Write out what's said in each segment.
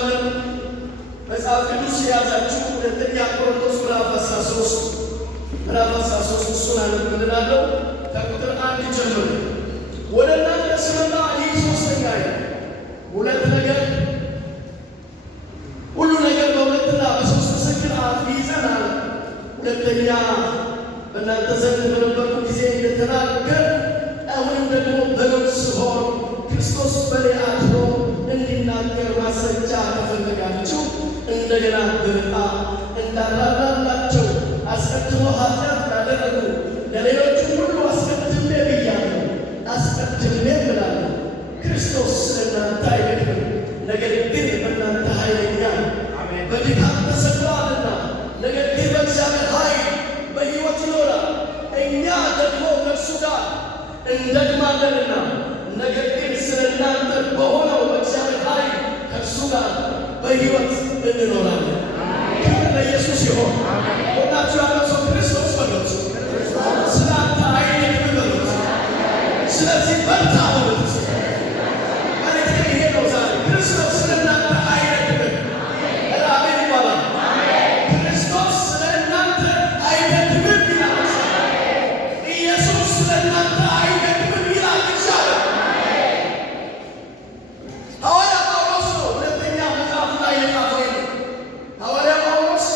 እናስባለን። መጽሐፍ ቅዱስ የያዛችሁ ሁለተኛ ቆሮንቶስ ምዕራፍ 13 እሱን አነብልናለሁ ከቁጥር 1 ጀምሮ። ወደ እናንተ ስመጣ ይህ ሦስተኛዬ ሁለት ነገር ሁሉ ነገር በሁለትና በሦስት ምስክር አፍ ይጸናል። ሁለተኛ በእናንተ ዘንድ በነበርኩ ጊዜ እንደተናገር አሁንም ደግሞ በነፍስ ስሆን ክርስቶስ በእኔ አድሮ እንዲናገር ማስረጃ ከፈለጋችሁ እንደገና ብርታ እንዳራራላቸው አስቀድሞ ኃጢአት ላደረጉ ለሌሎቹ ሁሉ አስቀድሜ ብያለሁ፣ አስቀድሜ እላለሁ። ክርስቶስ ስለ እናንተ አይደክምም፣ ነገር ግን በእናንተ ኃይለኛ ነው። በድካም ተሰቅሏልና፣ ነገር ግን በእግዚአብሔር ኃይል በሕይወት ይኖራል። እኛ ደግሞ ከእርሱ ጋር እንደክማለንና፣ ነገር ግን ስለ እናንተ በሆነው በእግዚአብሔር ኃይል ከእርሱ ጋር በሕይወት እንኖራለን። ክብር ለኢየሱስ ይሁን። ሁላችሁ ያለው ሰው ክርስቶስ በሉት። ስለ አንተ አይደክምም በሉት። ስለዚህ በርታ በሉት። መልእክቴ ይሄ ነው ዛሬ። ክርስቶስ ስለ እናንተ አይደክምም። አሜን ይባላል። ክርስቶስ ስለ እናንተ አይደክምም ይላል። ኢየሱስ ስለ እናንተ አይደክምም ይላል። እግዚአብሔር ሐዋርያ ጳውሎስ ነው ሁለተኛ መጽሐፍ ላይ የጻፈው። ሐዋርያ ጳውሎስ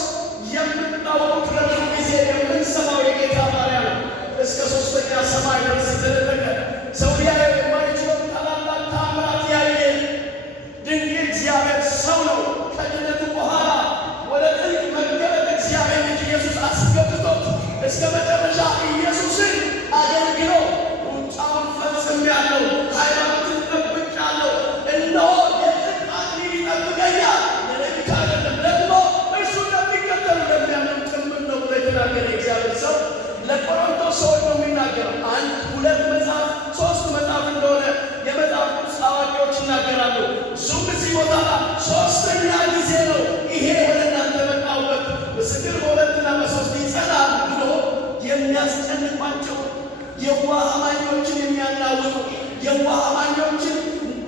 የምናውቁት ለብዙ ጊዜ የምንሰማው የጌታ ባሪያ ነው። እስከ ሦስተኛ ሰማይ ድረስ የተደረገ ሰው ሊያየው የማይችለው ታላላቅ ተአምራት ያየ ድንቅ እግዚአብሔር ሰው ነው። ከድነቱ በኋላ ወደ ጥልቅ መገለጥ እግዚአብሔር ልጅ ኢየሱስ አስገብቶት እስከ መጨረሻ ኢየሱስን አገልግሎ ሩጫውን ፈጽሜአለሁ፣ ሃይማኖትን ጠብቄአለሁ፣ እነሆ የጽድቅ አክሊል ይጠብቀኛል፣ ለእኔ ብቻ አይደለም ደግሞ እርሱን ለሚከተሉ ለሚያምኑ ጭምር ነው ብሎ የተናገረ እግዚአብሔር ሰው ለቆሮንቶስ ሰዎች ነው የሚናገረው። አንድ ሁለት መጽሐፍ ሶስት መጽሐፍ እንደሆነ የመጽሐፍ ቅዱስ አዋቂዎች ይናገራሉ። እሱም እዚህ ቦታ ሶስተኛ ጊዜ ነው ይሄ ወደ እናንተ መጣሁበት ምስክር በሁለትና በሶስት ይጸናል ብሎ የሚያስጨንቋቸው የዋህ አማኞችን የሚያናውጡ የዋህ አማኞችን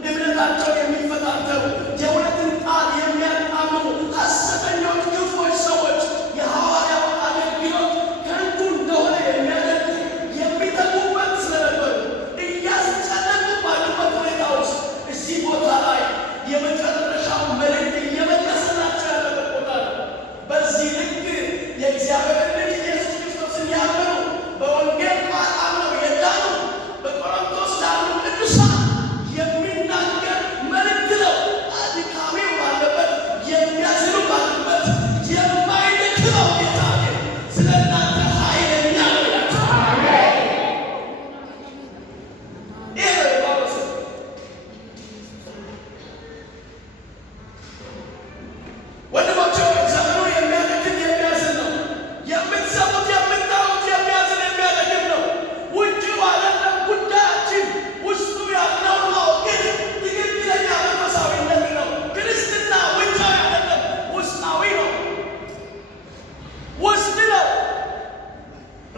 እምነታቸውን የሚፈታተሩ የእውነትን ቃል የሚያጣምሙ ሐሰተኞች ክፉዎች ሰዎች የሐዋርያው አገልግሎት ከንቱ እንደሆነ የሚያደርጉ የሚተጉበት ስለነበሩ እያስጨነቁ ባሉበት ሁኔታ ውስጥ እዚህ ቦታ ላይ የመጨረሻው መልእክት እየመለሰላቸው ያለበት ቦታ ነው። በዚህ ልክ የእግዚአብሔር ልጅ ኢየሱስ ክርስቶስን ያመኑ በወንጌል ቃል አምነው የዳኑ በቆሮንቶስ ላሉ ቅዱሳን የሚናገር መልእክት ነው። አድካሚው ባለበት የሚያዝኑ ባሉበት የማይደክመው ጌታ ግን ስለ እናንተ ኃይለኛ ነው ይላል። ይህ ነው የጳውሎስ ወንድሞቼ ዘመኑ የሚያደክም የሚያዝን ነው። የምትሰሙት የምታዩት የሚያዝን የሚያደክም ነው። ውጭው አይደለም ጉዳያችን፣ ውስጡ ያለው ነው። ግን ትክክለኛ መንፈሳዊነት ነው። ክርስትና ውጫዊ አይደለም፣ ውስጣዊ ነው። ውስጥ ነው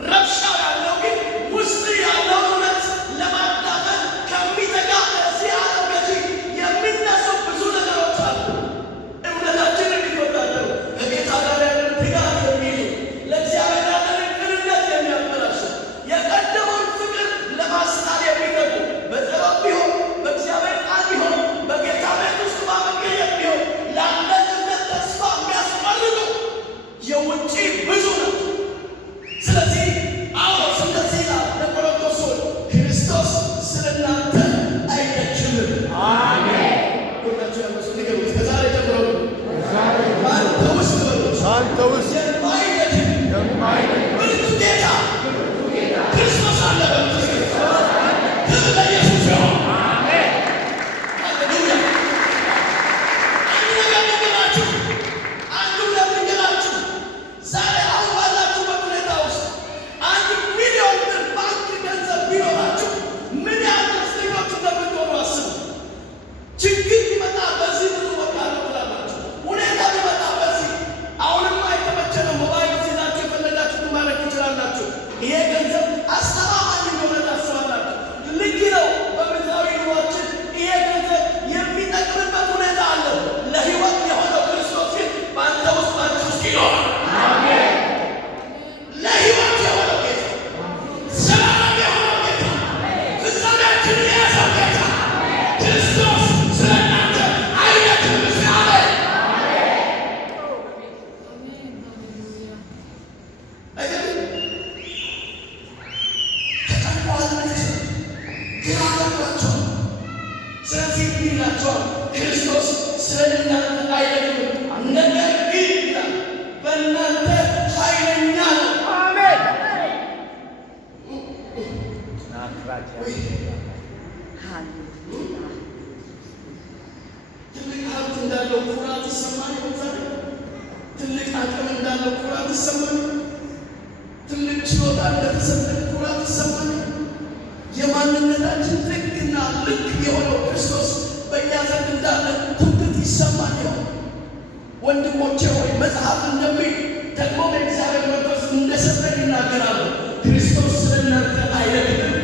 ረብሻው ያለው ግን ውስጥ ያለው እውነት ለማዳፈን ከሚተጋ ከዚህ ዓለም ገዢ የሚነሱ ብዙ ነገሮች አሉ። እምነታችንን የሚፈታተሩ ከጌታ ጋር ያለን ትጋት የሚይዙ ለእግዚአብሔር ያለንን ቅንነት የሚያበላሹ የቀደመውን ፍቅር ለማስጣል የሚተጉ በጸሎት ቢሆን በእግዚአብሔር ቃል ቢሆን በጌታ ቤት ውስጥ በመገኘት ቢሆን ላለን እምነት ተስፋ የሚያስቆርጡ የውጭ ብዙ ነው። ስለዚህ ጳውሎስ እንደዚህ ይላል ለቆሮንቶስ ሰዎች፣ ክርስቶስ ስለ እናንተ አይደክምም። አሜን። ሁላችሁ ያመሱ ንገሩት። ከዛሬ ጀምሮ በአንተ ውስጥ በሉት የማይደክም ብርቱ ጌታ ክርስቶስ አለ በሉት። ክብር ለኢየሱስ ይሁን። አሜን። ሃሌሉያ። አንድ ነገር ልንገራችሁ፣ አንድ ሁለት ልንገራችሁ። ዛሬ አሁን ባላችሁበት ሁኔታ ውስጥ 1 ሚሊዮን ብር ባንክ ገንዘብ ቢኖራችሁ ምን ያህል ደስተኞች እንደምትሆኑ አስቡ። ችግር ቢመጣ በዚህ ብዙ በቃ ነው ትላላችሁ። ሁኔታ ቢመጣ በዚህ አሁንማ የተመቸነው ሞባይል ይዛችሁ የፈለጋችሁትን እንዳለው ኩራት ይሰማል። ትልቅ አቅም እንዳለው ኩራት ይሰማል። ትልቅ ችሎታ እንደተሰጠን ኩራት ይሰማል። የማንነታችን ጥግና ልክ የሆነው ክርስቶስ በእኛ ዘንድ እንዳለ ትምክህት ይሰማል። ወንድሞቼ ሆይ መጽሐፍ እንደሚል ደግሞ በእግዚአብሔር መንፈስ እንደሰጠን ይናገራሉ። ክርስቶስ ስለ እናንተ አይደለም፣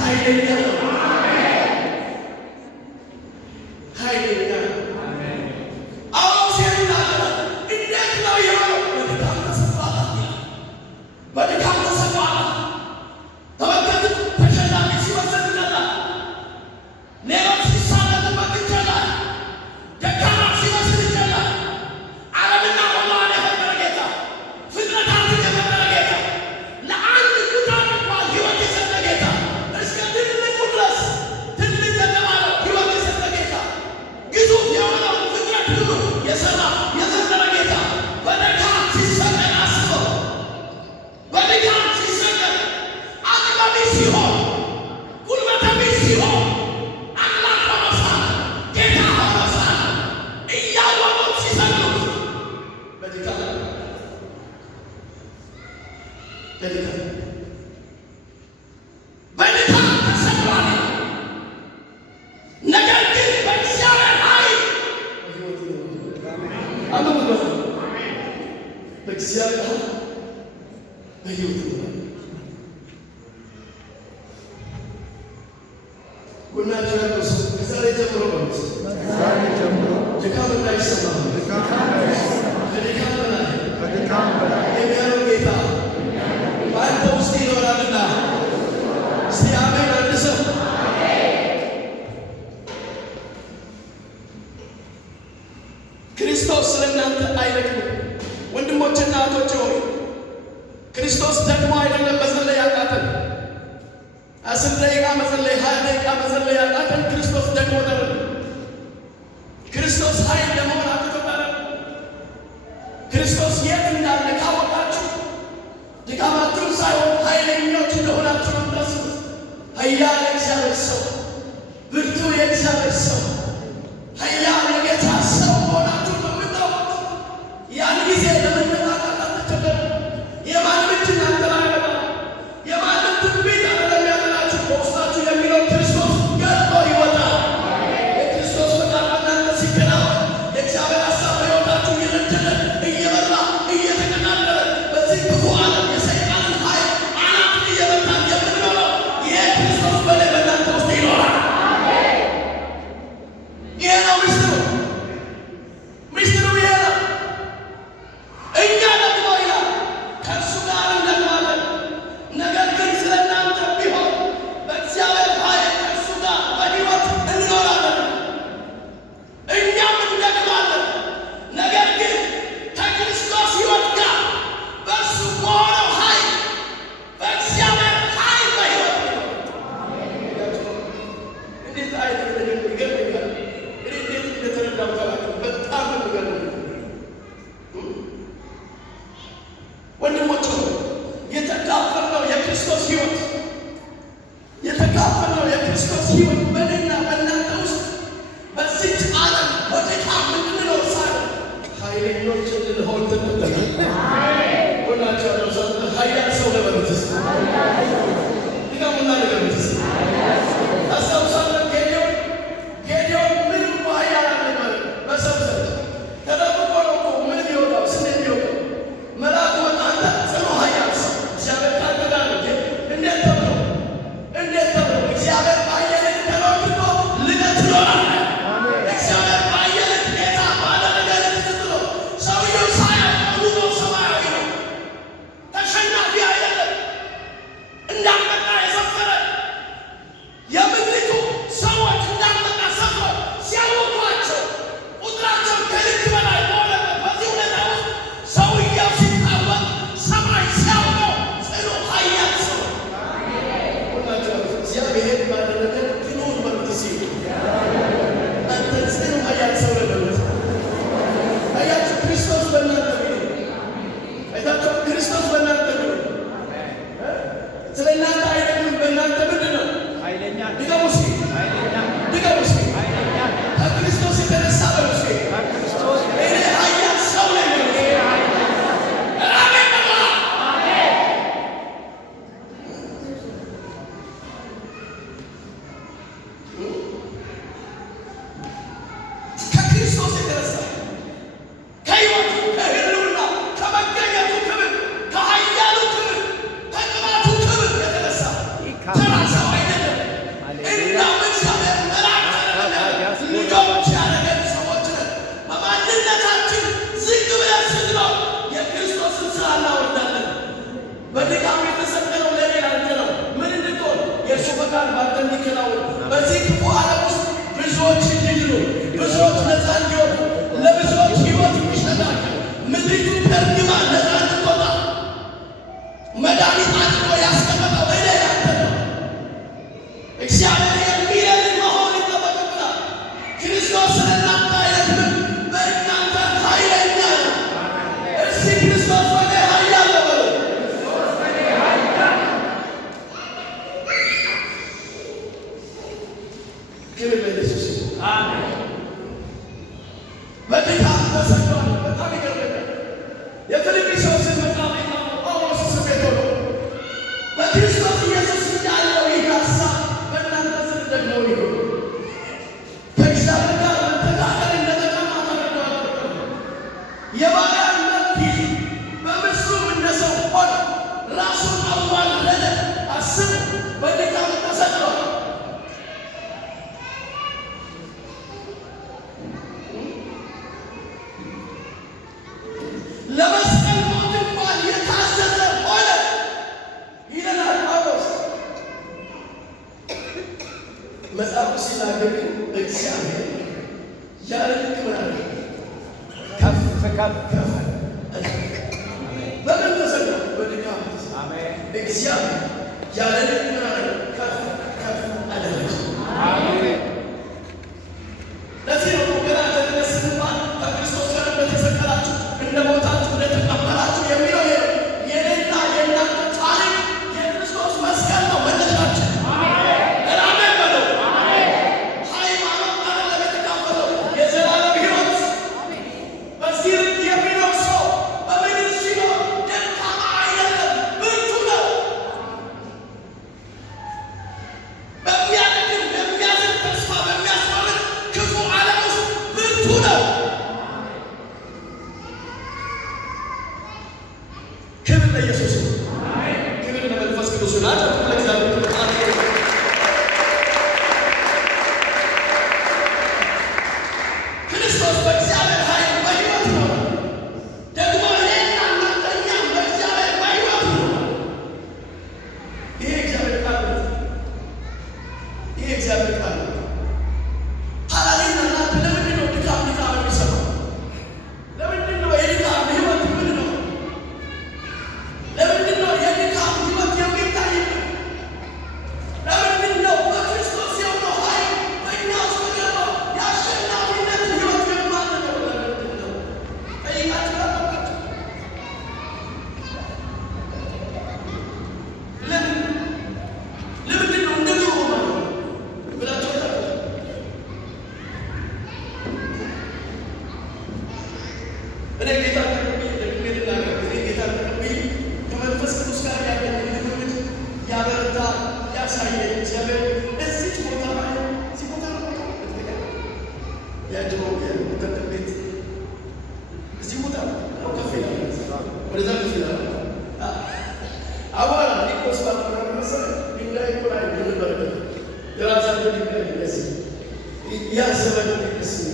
ኃይለኛ ነው። ኃይለኛ አሁን ይናገራል። እንዴት ነው የሆነው? በድካም ተሰፋ፣ በድካም ተሰፋ። ተመልከቱ፣ ተሸናፊ ሲመስል ይገላል። ሌሎች ሲሳለቁበት ይገላል። ደካማ ሲመስል ይገላል። ዓለምና ሞላዋን የፈጠረ ጌታ፣ ፍጥረታትን የፈጠረ ጌታ፣ ለአንድ ቁጣን እንኳን ሕይወት የሰጠ ጌታ፣ እስከ ትልቁ ድረስ ትልቅ ለተባለው ሕይወት የሰጠ ጌታ፣ ግዙፍ የሆነው ፍጥረት ሁሉ የሰራ የፈጠረ ጌታ በድካም ሲሰቀል አስበው። በድካም ሲሰቀል አቅመ ቢስ ሲሆን፣ ጉልበተ ቢስ ሲሆን፣ አምላክ ሆኖ ሳለ፣ ጌታ ሆኖ ሳለ እያወቁት ሲሰቅሉት በድካም ተሰቅሏል። ነገር ግን በእግዚአብሔር ኃይል በእግዚአብሔር ኃይል በሕይወት ይኖራል። ጎናችሁ ያለው ሰው ከዛሬ ጀምሮ በሉት፣ ድካም እንዳይሰማህ፣ ከድካም በላይ የሚያኖር ጌታ በአንተ ውስጥ ይኖራልና። እስቲ አሜን አንድ ሰው። ክርስቶስ ስለ እናንተ አይደክምም። ወንድሞችና እህቶች ሆይ ክርስቶስ ደግሞ አይደለም መጸለይ ያቃተን። 10 ደቂቃ መጸለይ፣ 20 ደቂቃ መጸለይ ያቃተን ክርስቶስ ደግሞ አይደለም። ክርስቶስ ኃይል ለመሆን አትቆጠረ። ክርስቶስ የት እንዳለ ካወቃችሁ ድካማችሁን ሳይሆን ኃይለኞች እንደሆናችሁ ነው የምታስቡት። ኃያል የእግዚአብሔር ሰው፣ ብርቱ የእግዚአብሔር ሰው፣ ኃያል የጌታ ሰው መሆናችሁ ነው የምታውቁት። ያን ጊዜ ለመነቃቃት አትቸገሩ። የማንም እጅ እናንተ ላይ አይመጣም። የማንም ትንቢት አይደለም ያላችሁ። በውስጣችሁ የሚለው ክርስቶስ ገልጦ ይወጣል። የክርስቶስ ፈቃድ በእናንተ ሲከናወን የእግዚአብሔር ሐሳብ በሕይወታችሁ እየነደደ እየበራ እየተቀዳደረ በዚህ ክፉ ዓለም የሰይጣንን ኃይል አናቱን እየመታን የምንኖረው ይሄ ክርስቶስ በእናንተ ውስጥ ይኖራል። ይሄ ነው ምስጢሩ። ምስጢሩ ይሄ ነው። እኛ ደግሞ ይላል ከእርሱ ጋር እንደግማለን። ነገር ግን ስለ እናንተ ቢሆን በእግዚአብሔር ኃይል ከእርሱ ጋር በሕይወት እንኖራለን። እኛም እንደግማለን። ነገር ግን ከክርስቶስ ሕይወት ጋር በእርሱ በሆነው ኃይል በእግዚአብሔር ኃይል በሕይወት እንዴት አይነት ነገር ይገርመኛል። እንዴት እንደተረዳው ካላችሁ በጣም ይገርመኛል። ወንድሞች የተካፈልነው የክርስቶስ ሕይወት በእኔና በእናንተ ውስጥ በዚች ዓለም በድካም እንድንኖር ሳይሆን ኃይለኞች እንድንሆን ተጠቅመናል። ሁላችሁ ያለው ሰው ኃያል ሰው ለበሉት እስኪ ድገሙና ንገሩት እስኪ። ታስታውሳለህ? ጌዲዮን ምንም እኮ ኃያል አልነበረም። በሰው ዘንድ ተደብቆ ነው እኮ ምን የሚወጣው ስንዴ የሚወጣው። መልአኩ መጣ፣ አንተ ጽኑ ኃያል ሰው እግዚአብሔር ካንተ ጋር ነው። እንዴት ተብሎ እግዚአብሔር ባየልህ ከኖርክ እኮ ልደት ትኖራለህ። እግዚአብሔር ባየልህ ጌታ ባደረገልህ ስትኖር ሰውየው ሳያውቅ ተሰዷል። በጣም ይገርመኛል። የፊልጵስዩስን መጽሐፍ ጳውሎስ እስር ቤት ሆኖ በክርስቶስ ኢየሱስ ያለው ይህ ሐሳብ በእናንተ ዘንድ ደግሞ ይሁን። ከእግዚአብሔር ጋር መተካከል እንደተቀማ ተደርጓል። የባሪያነት ጊዜ በምስሉም እንደ ሰው ሆነ፣ ራሱን አዋረደ። አስቡ፣ በድካም ተሰዷል። ለመስቀል ሞት እንኳን የታዘዘ ሆነ ይለናል ጳውሎስ። መጽሐፉ ሲናገር እግዚአብሔር ያለ ልክ ምን አለ? ከፍ ከፍ በምን ተሰራ? በድካም። እግዚአብሔር ያለ ልክ ምን አለ? ከፍ ከፍ አደረገ። ለዚህ ነው ገና ተነስንባል ከክርስቶስ ጋር እንደተሰቀላችሁ እንደሞታችሁ እንደተቀበራችሁ የሚለው የኔና የእናንተ ታሪክ የክርስቶስ መስቀል ነው መነሻችን። አሜን በለው። ሃይማኖት አይደለም የተካፈለው የዘላለም ሕይወት። በዚህ ልክ የሚኖር ሰው በምድር ሲኖር ደካማ አይደለም፣ ብርቱ ነው። በሚያደክም በሚያዝን ተስፋ በሚያስቆርጥ ክፉ ዓለም ውስጥ ብርቱ ነው። ክብር ለኢየሱስ ነው። ክብር ለመንፈስ ቅዱስ ነው። ለእግዚአብሔር ክርስቶስ በእግዚአብሔር ኃይል በሕይወት ነው። ደግሞ እኔና እናንተ እኛም በእግዚአብሔር በሕይወት ነው። ይሄ እግዚአብሔር ቃል ነው። ይሄ እግዚአብሔር ቃል ነው። ታዲያ እናንተ ለምንድን ነው ድካም የሚሰማው? ለምንድን ነው የድካም ሕይወት ምን ነው? ለምንድን ነው የድካም ሕይወት የሚታይብን? ለምንድን ነው በክርስቶስ የሆነው ኃይል በእኛ ውስጥ ገባው የአሸናፊነትን ሕይወት የማንለው? ለምንድን ነው ጠይቃችሁ ታውቃላችሁ? ለምንድን ነው እንደ ድሮ ማለት ብላችሁ ታውቃላችሁ? እኔ ጌታ ተቀብዬ ደግሜ ልናገር፣ እኔ ጌታ ተቀብዬ ከመንፈስ ቅዱስ ጋር ያለን ልምምድ ያበረታ ያሳየኝ እግዚአብሔር እዚች ቦታ ላይ እዚህ ቦታ ነው ያድሮ የሞተር ቤት እዚህ ቦታ ነው ከፍ ይላል፣ ወደዛ ከፍ ይላል። አቧራ ኒቆስ ባለ መሰለህ ድንጋይ እኮ ላይ የምንበረበት የራሳቸው ድንጋይ ይመስል ያ ዘመን ይመስል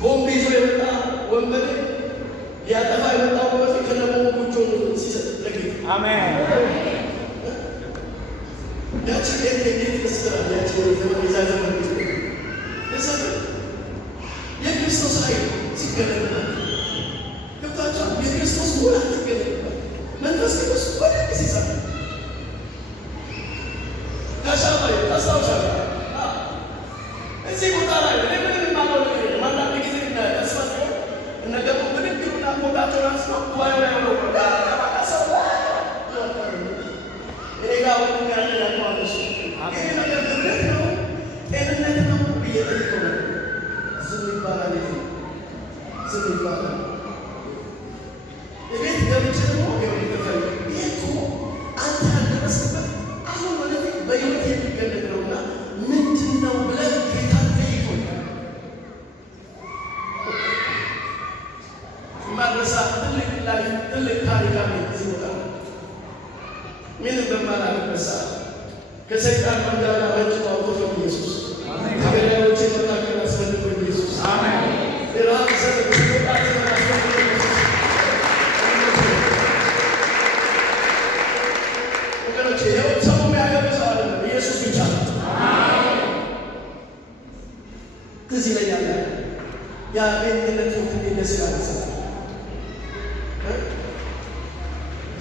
ቦምብ ይዞ የመጣ ወንበዴ ሊያጠፋ የመጣው በፊት ከነቦምቡ እጁን ሲሰጥ ለጌታ አሜን። ያቺ ቤት እንዴት ይመስላል? ያቺ ዘመን የዛ ዘመን የክርስቶስ ኃይል ሲገለጥበት ገብታችኋል? የክርስቶስ ሙላት ሲገለጥበት መንፈስ ቅዱስ ወደ ጊዜ ይሰራል። ከሻማይ ታስታውሳለህ? እዚህ ቦታ ላይ ምንም ማለው ነገር ማንዳንድ ጊዜ ተስፋ ሲሆን እነገሩ ምንግሩና ቦታቸውን አንስተው ጉባኤ ላይ ሆነው ሰው ሌላ ወንድ ያለ ያለዋለሱ ይሄ ነገር እምነት ነው ጤንነት ነው ብዬ ጠይቀው ነበር። ዝም ይባላል፣ ዝም ይባላል። እቤት ገብቼ ደግሞ ይኸው ይሄ እኮ አንተ ያልደረስክበት አሁን ወደፊት በሕይወት የሚገለጥ ነውና ምንድን ነው ብለህ ጌታን ጠይቆኛል። ማድረሳ ትልቅ ታሪክ አለ እዚህ ቦታ ምንም በማላውቅበት ሰዓት ከሰይጣን መንጋጋ መንጭቆ አውጥቶኝ ኢየሱስ ከገዳዮቼ መካከል አስፈልጦኝ ኢየሱስ የረሃብ ዘመን የወጣት ዘመን አስፈልጦኝ ኢየሱስ። ወገኖቼ ይኸው ሰው የሚያገብ ሰው አይደለም፣ ኢየሱስ ብቻ ነው። ትዝ ይለኛል ያ ቤትነት ትምህርት ቤት ደስ ይላል ሰ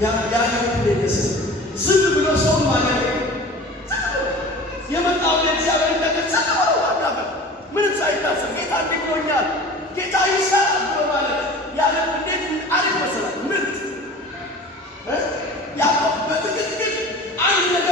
ያ ህይወት ደስ ዝም ብሎ ሰውን ማገር የመጣውን የእግዚአብሔር ነገር ዝም ብሎ ማካፈል ምንም ሳይታሰብ ጌታ እንዲህ ብሎኛል፣ ጌታ ይሰራል ብሎ ማለት ያለ እንዴት አሪፍ መሰላል። ምርጥ ያዕቆብ በትክክል አንድ ነገር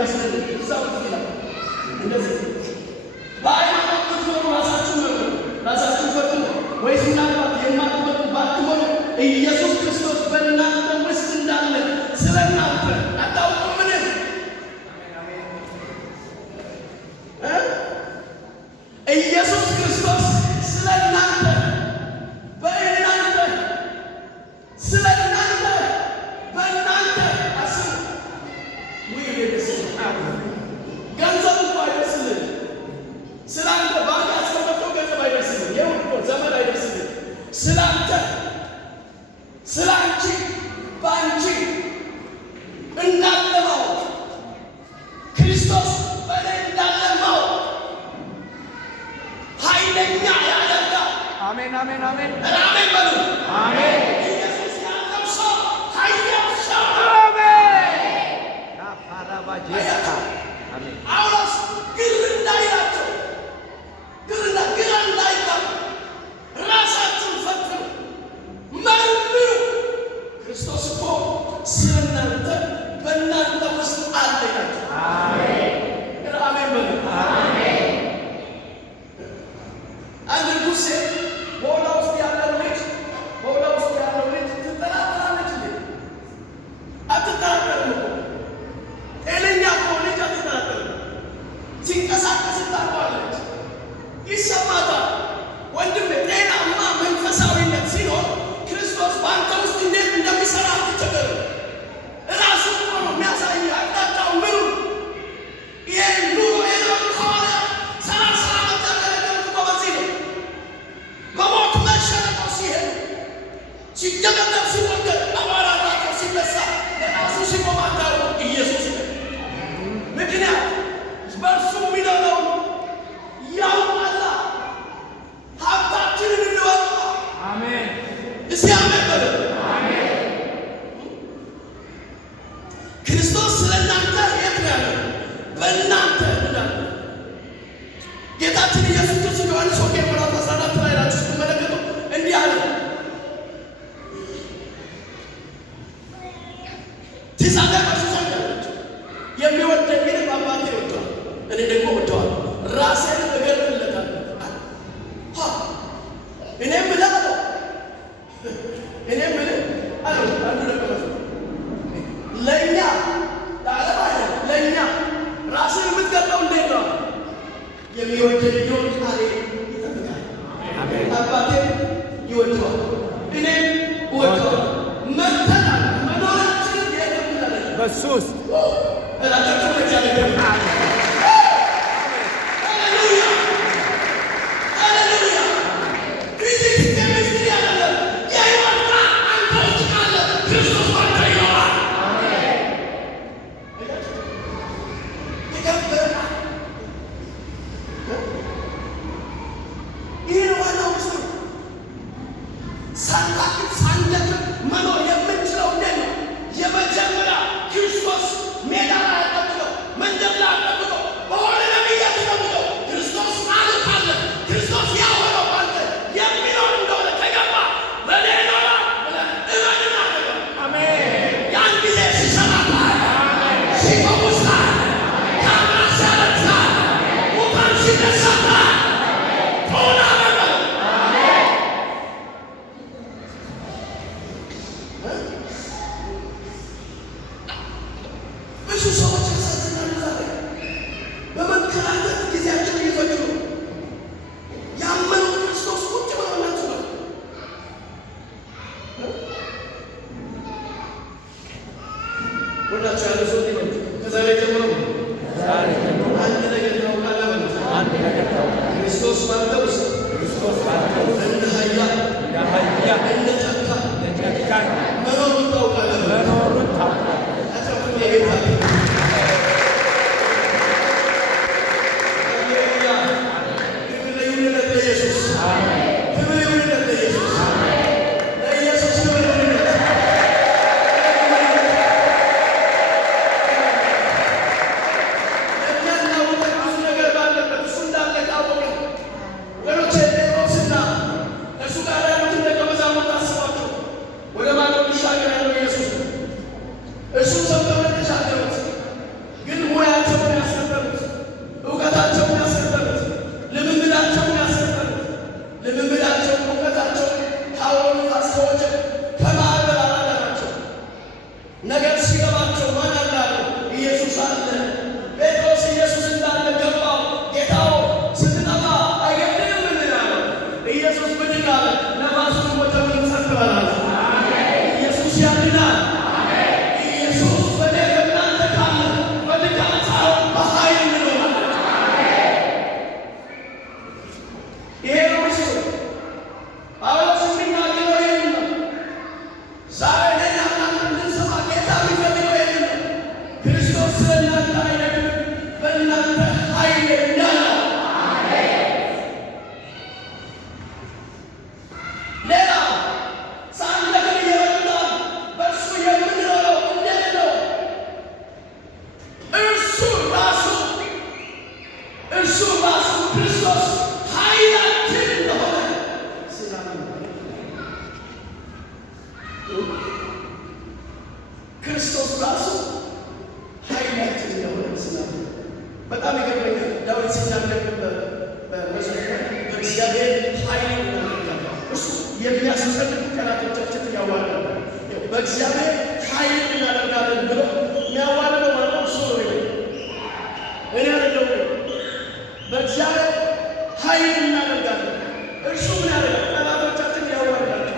የሚያስደንቅ እዛው ይላል እንደዚህ በሃይማኖት ብትኖሩ ራሳችሁን ፈትኑ ወይስ ምናልባት የማትመጡ ባትሆኑ ኢየሱስ ክርስቶስ በእናንተ ውስጥ እንዳለ ስለ እናንተ አታውቁምን? ኢየሱስ ክርስቶስ ስለ እናንተ በእናንተ አስቡ። ገንዘብ እኮ አይደርስልህ። ስላንተ ባንክ አስቀመጥከው ገንዘብ አይደርስልህ። ይኸው ዘመድ አይደርስልህ። ስላንተ ስላንቺ በአንቺ እንዳለ ማወቅ ክርስቶስ በእኔ እንዳለ ማወቅ ኃይለኛ ያደርጋል። አሜን አሜን አሜን አሜን በሉ። አሜን። ኢየሱስ ያለው ሰው ኃያል ሰው ነው። አሜን። ናፓራባጄታ አሜን። ጳውሎስ ግር እንዳይላቸው ግራ እንዳይጋቡ ራሳችሁን ፈትኑ መርምሩ። ክርስቶስ እኮ ስለ እናንተ በእናንተ ውስጥ አለ ይላል። አሜን አሜን በሉ። አሜን። አንድ ርኩስ ሴት በሆዷ ውስጥ ያለው ልጅ ትጠራጠራለች እንዴ? አትጠራጠርም እኮ ጤነኛ ከሆነች አትጠራጠርም። ሲንቀሳቀስ ታውቃለች፣ ይሰማታል። ወንድም ጤናማ መንፈሳዊነት ሲኖር ክርስቶስ በአንተ ውስጥ እንዴት እንደሚሰራ አትቸገርም። ራሱ እኮ ነው የሚያሳይ አቅጣጫው ምኑ ይሄ ኑሮ የኖር ከሆነ ሰላሳ ዓመት ያገለገሉት እኮ በዚህ ነው። በሞት መሸነቆ ሲሄዱ ሲደበደብ ሲወገድ አባራራቸው ሲነሳ ለራሱ ሲቆም አታውቁም። ኢየሱስ ምክንያት በእርሱ የሚኖረው ያውቃላ። ሀብታችንን እንወጣ። አሜን። እስቲ አሜን በሉ። አሜን። ክርስቶስ ስለ እናንተ የት ነው ያለው? በእናንተ እንዳለ ጌታችን ኢየሱስ ክርስቶስ ዮሐንስ ወንጌል ምዕራፍ 14 ላይ ናችሁ ስትመለከቱ እንዲህ አለ። ትእዛዜ በርሱሳለች የሚወደኝን አባቴ ይወደዋል፣ እኔ ደግሞ እወደዋለሁ፣ ራሴን እገልጥለታለሁ። እኔ የምልህ አለው አንዱ ነገር ለእኛ ለዓለም አይደለም፣ ለእኛ ራስን የምትገልጠው እንዴት ነው? የሚወደድ ሊሆን ቃሌ ይጠብቃል፣ አባቴም ይወደዋል፣ እኔም እወደዋለሁ። መተናል መኖራችን የትምናለ በሱ ውስጥ እላቸው ለእግዚአብሔር መኖር የምንችለው እንዴት ነው? የመጀመሪያ ክርስቶስ ሜዳ ላይ አጠብቀው መንገድ ላይ አጠብቀው በሆነ ነቢያት ተጠብቀው ክርስቶስ ማለት አለ። ክርስቶስ ያወራው አንተ የሚኖር እንደሆነ ተገባ በኔ ኖራ ብለህ እመንና ተገባ። አሜን። ያን ጊዜ ሲሰራታል፣ ሲፈውሳል፣ ታምራት ሲያደርጋል፣ ሙታን ሲነሳታል ሆና ነበር። ብዙ ሰዎች ያሳዝናሉ። ዛሬ በመከራከር ጊዜያቸውን እየፈጁ ነው። ያመኑት ክርስቶስ ቁጭ ብለውላችሁ ነው። ወዳችሁ ያለ ሰው ይበል። ከዛሬ ጀምሮ አንድ ነገር ታውቃለህ። ክርስቶስ ባንተ ውስጥ እንደ ኃያል እንደ ጨካኝ መኖሩን ታውቃለህ። ጴጥሮስ ኢየሱስ እንዳለ ገባው። ጌታው ስትጠፋ አይገድም እንላለን። ኢየሱስ ብድግ አለ። ነፋሱን ወጀቡን ጸጥ አለ። ኢየሱስ ያድናል። ኢየሱስ በእኔ በእናንተ ካለ በድካም ሳይሆን በኃይል እንኖራለን። ይሄ ነው እሱ ጳውሎስ የሚናገረው ይህን ነው። ዛሬ እኔና እናንተ እንድንሰማ ጌታ የሚፈልገው ይህን ነው። ክርስቶስ ስለ እናንተ አይደክምም፣ በእናንተ ኃይለኛ ነው። ሌላ ሳንደክም እየበረታን በእርሱ የምንኖረው እንዴት ነው? እርሱ ራሱ ክርስቶስ ኃይላችን እንደሆነ ስላመን ክርስቶስ ራሱ ኃይላችን እንደሆነ ስላመን በጣም ይገርመኛል። ዳዊት ሲናገር በመዝሙር በእግዚአብሔር ኃይል እናደርጋለን። እሱ የሚያስጨንቁ ጠላቶቻችን ያዋርዳል። በእግዚአብሔር ኃይል እናደርጋለን ብሎ የሚያዋርደው ማለት ነው። እሱ ነው እኔ አይደለሁም። በእግዚአብሔር ኃይል እናደርጋለን። እርሱ ምን ያደርጋል? ጠላቶቻችን ያዋርዳቸው።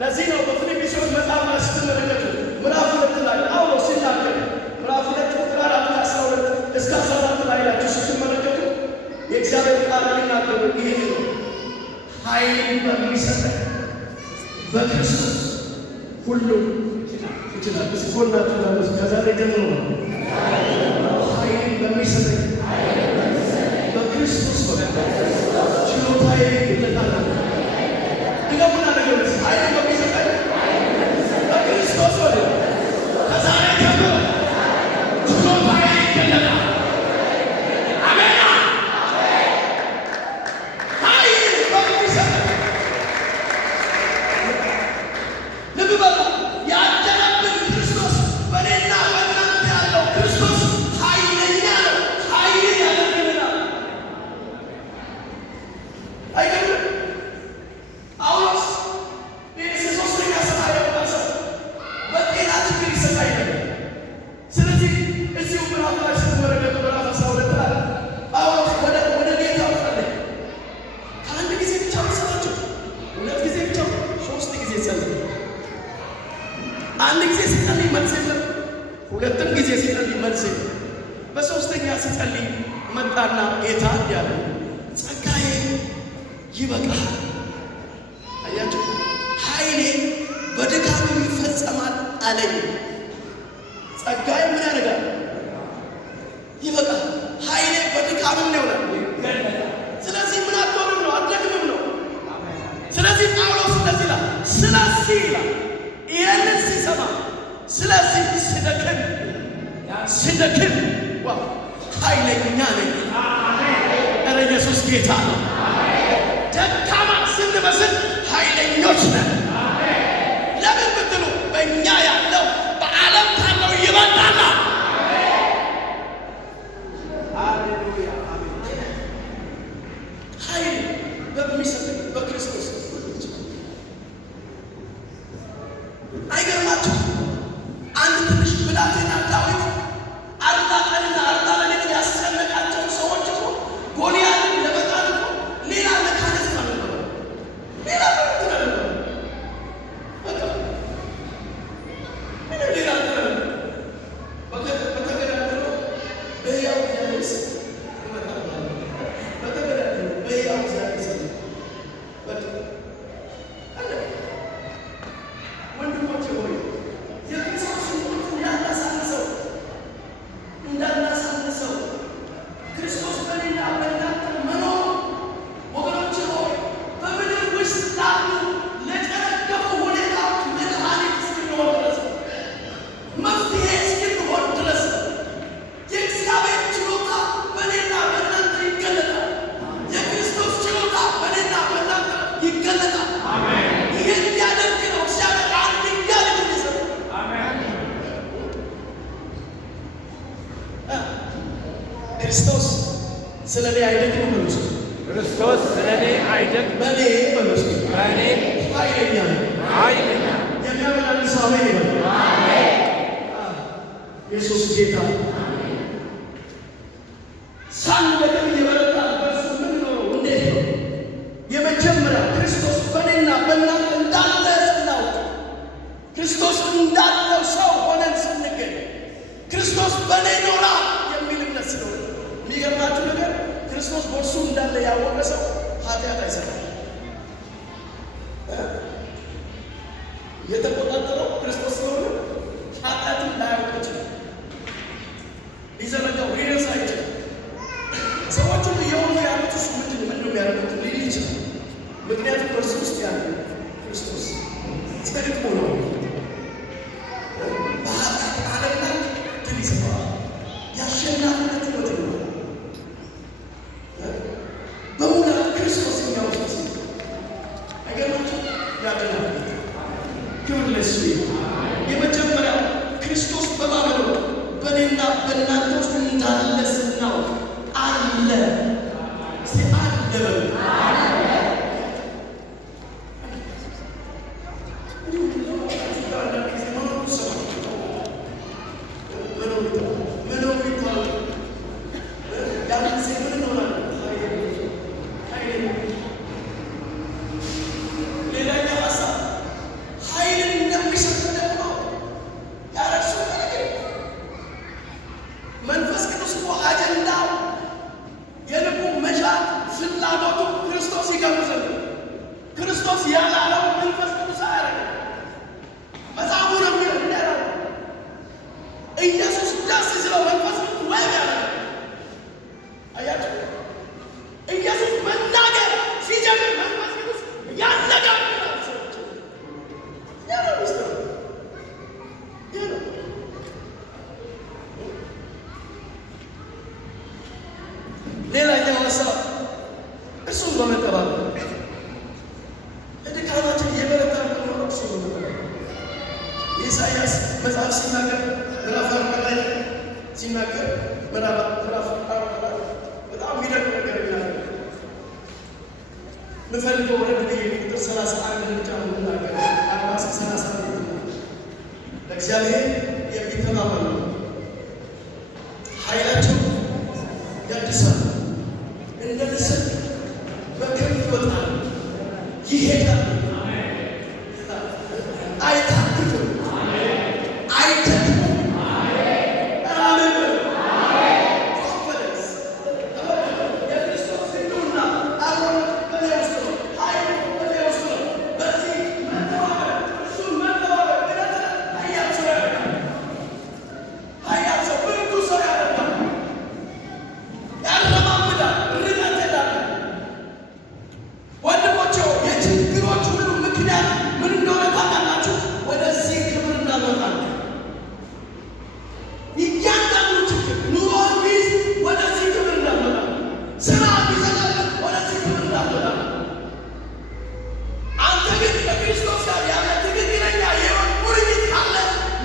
ለዚህ ነው በፊልጵስዩስ መጽሐፍ ላይ ስትመለከቱ ምዕራፍ 2 ላይ ጳውሎስ ሲናገር ምዕራፍ 2 ቁጥር 4 እስከ 14 ላይ ያላችሁ ስትመለከቱ የእግዚአብሔር ቃል የሚናገሩ ይሄ ነው። ኃይልን በሚሰጠን በክርስቶስ ሁሉ ይችላል። እስኮናችሁ ለምስ ከዛሬ ጀምሮ ነው ኃይልን በሚሰጠን በክርስቶስ ችሎታዬ ይገለጣል። ድገሙና ነገሮች ኃይልን በሚሰጠን በክርስቶስ ከዛሬ ጀምሮ ችሎታዬ ይገለጣል። አሜን። ኃይል በሚሰጠን ልብ በሉ። ያደረብን ክርስቶስ በእኔና በእናንተ ያለው ክርስቶስ ኃይለኛ ነው። ኃይልን ያደርግልናል። አይገርምም? ጳውሎስ ሶስተኛ ስራ ያወጣ በጤና ችግር ይሰቃይ ነበር። ስለዚህ እዚሁ ምዕራፍ ላይ ስትመለከቱ ምዕራፍ 12 ላይ ጳውሎስ ወደ ጌታው ጸለየ። ከአንድ ጊዜ ብቻ መሰላቸው? 2 ጊዜ ብቻ? 3 ጊዜ ጸለየ። አንድ ጊዜ ሲጸልይ መልስ የለም። 2ም ጊዜ ሲጸልይ መልስ የለም። በሶስተኛ ሲጸልይ መጣና ጌታ ያለ ጸጋዬ ይበቃል። አያችሁ፣ ኃይሌ በድካም ይፈጸማል አለኝ። ጸጋዬ ምን ያደርጋል? ይበቃል። ኃይሌ በድካምም ነው ይሆናል። ስለዚህ ምን አትሆንም ነው? አትደክምም ነው። ስለዚህ ጳውሎስ እንደዚህ ይላል። ስለዚህ ይላል ይህንን ሲሰማ ስለዚህ ስደክም ኃይለኛ ነኝ። ኧረ ኢየሱስ ጌታ ነው። ደካማ ስንመስል ኃይለኞች ነን። ለምን ብትሉ በእኛ ያለው በዓለም ካለው ይበልጣል። ሃሌሉያ። ኃይል በሚሰጠን በክርስቶስ አይገርማችሁ? አንድ ትንሽ ብላቴና ዳዊት 40 ቀንና 40 ሌሊት ያስጨነቃቸው ሰዎች እኮ ጎልያድን ለመጣል እኮ ሌላ መካኒዝም አልነበረ፣ ሌላ እንትን አልነበረ። በቃ ምንም ሌላ እንትን አልነበረ። በተገዳደረው በሕያው እግዚአብሔር ስም ይመጣል። በተገዳደረው በሕያው እግዚአብሔር ስም በቃ ወንድሞቼ ሆይ የክርስቶስን ሞት እንዳናሳንሰው ክርስቶስ በእኔና በእናንተ መኖሩ ወገኖቼ ሆይ በምድር ውስጥ ላሉ ለጨነገፉ ሁኔታዎች መድኃኒት እስክንሆን ድረስ መፍትሄ እስክንሆን ድረስ የእግዚአብሔር ችሎታ በእኔና በእናንተ ይገለጣል። የክርስቶስ ችሎታ በእኔና በእናንተ ይገለጣል። ይህን ሊያደርግ ነው እግዚአብሔር አንድያ ልጁን የሰጠው። ክርስቶስ ስለ እኔ አይደክምም በሉስ። ክርስቶስ ስለ እኔ አይደክምም፣ በእኔ በሉስ። በእኔ ኃይለኛ ነው። ኃይለኛ የሚያመላልስ አሜን ይበሉ። ኢየሱስ ጌታ ሳንደክም እየበረታን በእርሱ የምንኖረው እንዴት ነው? የመጀመሪያው ክርስቶስ በእኔና በእናንተ እንዳለ ስናውቅ፣ ክርስቶስ እንዳለው ሰው ሆነን ስንገኝ፣ ክርስቶስ በእኔ ይኖራል የሚል እምነት ስለሆነ የሚገርማችሁ ነገር ክርስቶስ በእርሱ እንዳለ ያወቀ ሰው ኃጢአት አይሰራም። የተቆጣጠረው ክርስቶስ ስለሆነ ኃጢአትን ላያውቅ ይችላል። ሊዘረጋው ሊረሳ ይችላል። ሰዎቹ እየሆኑ ያሉት እሱ ምን ነው የሚያደርጉት ሊል ይችላል። ምክንያቱም በእርሱ ውስጥ ያለ ክርስቶስ ጽድቅ ነው። በኃጢአት ዓለም ላይ ድል ይሰጠዋል። የአሸናፊነት ሕይወት ነው። በሙላት ክርስቶስ የሚያወስ አይገርማችሁ? ያደናል። ክብር ለእሱ ይሁን። የመጀመሪያው ክርስቶስ በማመኑ በእኔና በእናንተ ውስጥ እንዳለ ስናውቅ አለ። እስቲ አለ በሉ። ክርስቶስ ያላለው መንፈስ ቅዱስ አያደርግም። መጽሐፉ ነው የሚለው ኢየሱስ ደስ ሲለው መንፈስ ቅዱስ ወይም ያደርጋል። አያችሁ፣ ኢየሱስ መናገር ሲጀምር መንፈስ ቅዱስ ያነጋግራል። ያለው ሚስጥር ያለው ሌላኛው ሀሳብ እርሱን በመጠባበቅ ኢሳይያስ መጽሐፍ ሲናገር ምዕራፍ 40 ላይ ሲናገር ምዕራፍ 40 በጣም የሚደንቅ ነገር ይናገር። ምፈልገው ወረድ ብዬ ቁጥር 31 ብቻ ነው የምናገር። 40-30 ለእግዚአብሔር የሚተማመኑ ኃይላቸው ያድሳል፣ እንደ ንስር በክንፍ ይወጣሉ፣ ይሄዳሉ፣ አይታክቱም፣ አይደክሙም። አሜን። ኮንፊደንስ የክርስቶስ ሕልውና አብሮነት በእኔ ውስጥ ነው። ኃይሉ በእኔ ውስጥ ነው። በዚህ መተባበር እሱን መተባበር ዕለት ዕለት ኃያል ሰው ያደርጋል። ኃያል ሰው ብርቱ ሰው ያደርጋል። ያረማምዳል፣ ርቀት ይላል። ወንድሞቼ የችግሮች ሁሉ ምክንያት ምን እንደሆነ ታውቃላችሁ? ወደዚህ ክብር እናመጣለን። እያንዳንዱ ችግር ኑሮ ቢዝ ወደዚህ ክብር እናመጣለን። ስራ ቢዘጋብን ወደዚህ ክብር እናመጣለን። አንተ ግን ከክርስቶስ ጋር ያለ ትክክለኛ የሕይወት ቁርኝት ካለ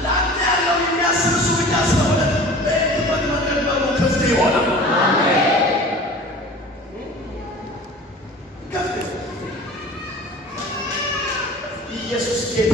ለአንተ ያለው የሚያስብ እሱ ብቻ ስለሆነ በሄድክበት መንገድ በሙሉ ክፍት ይሆናል። ኢየሱስ ጌታ